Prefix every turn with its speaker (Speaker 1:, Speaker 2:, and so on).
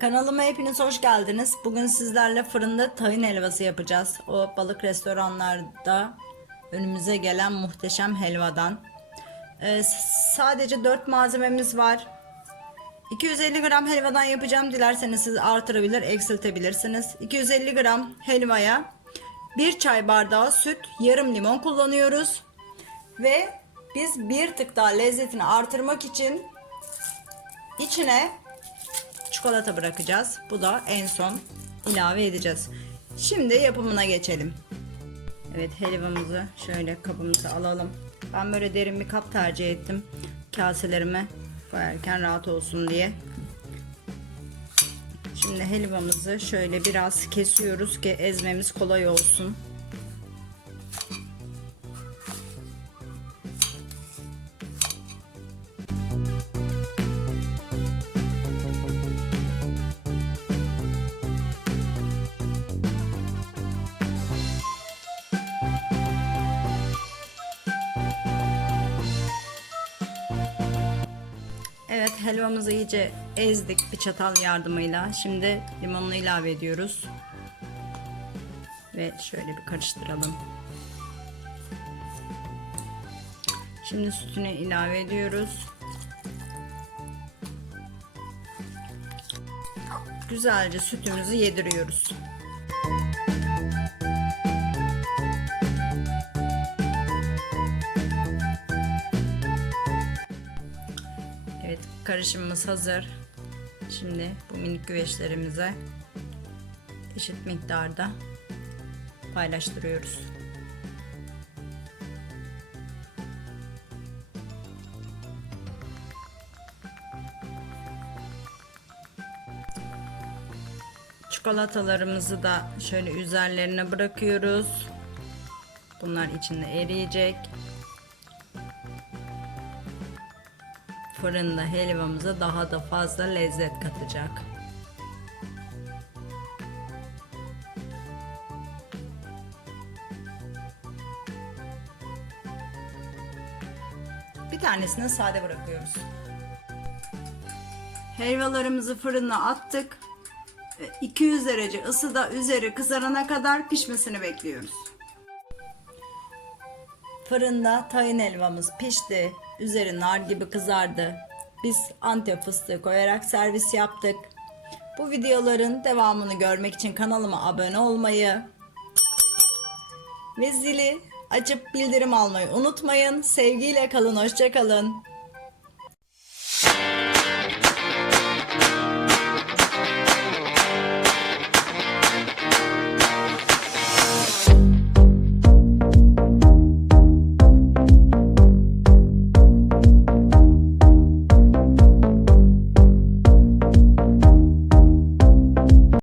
Speaker 1: Kanalıma hepiniz hoş geldiniz. Bugün sizlerle fırında tahin helvası yapacağız. O balık restoranlarda önümüze gelen muhteşem helvadan. Ee, sadece 4 malzememiz var. 250 gram helvadan yapacağım. Dilerseniz siz artırabilir, eksiltebilirsiniz. 250 gram helvaya 1 çay bardağı süt, yarım limon kullanıyoruz. Ve biz bir tık daha lezzetini artırmak için içine çikolata bırakacağız. Bu da en son ilave edeceğiz. Şimdi yapımına geçelim. Evet helvamızı şöyle kabımıza alalım. Ben böyle derin bir kap tercih ettim. Kaselerime koyarken rahat olsun diye. Şimdi helvamızı şöyle biraz kesiyoruz ki ezmemiz kolay olsun. Helvamızı iyice ezdik bir çatal yardımıyla. Şimdi limonunu ilave ediyoruz. Ve şöyle bir karıştıralım. Şimdi sütünü ilave ediyoruz. Güzelce sütümüzü yediriyoruz. Karışımımız hazır. Şimdi bu minik güveçlerimize eşit miktarda paylaştırıyoruz. Çikolatalarımızı da şöyle üzerlerine bırakıyoruz. Bunlar içinde eriyecek. Fırında helvamıza daha da fazla lezzet katacak. Bir tanesini sade bırakıyoruz. Helvalarımızı fırına attık. Ve 200 derece ısıda üzeri kızarana kadar pişmesini bekliyoruz. Fırında tahin helvamız pişti. Üzeri nar gibi kızardı. Biz antep fıstığı koyarak servis yaptık. Bu videoların devamını görmek için kanalıma abone olmayı ve zili açıp bildirim almayı unutmayın. Sevgiyle kalın, hoşça kalın.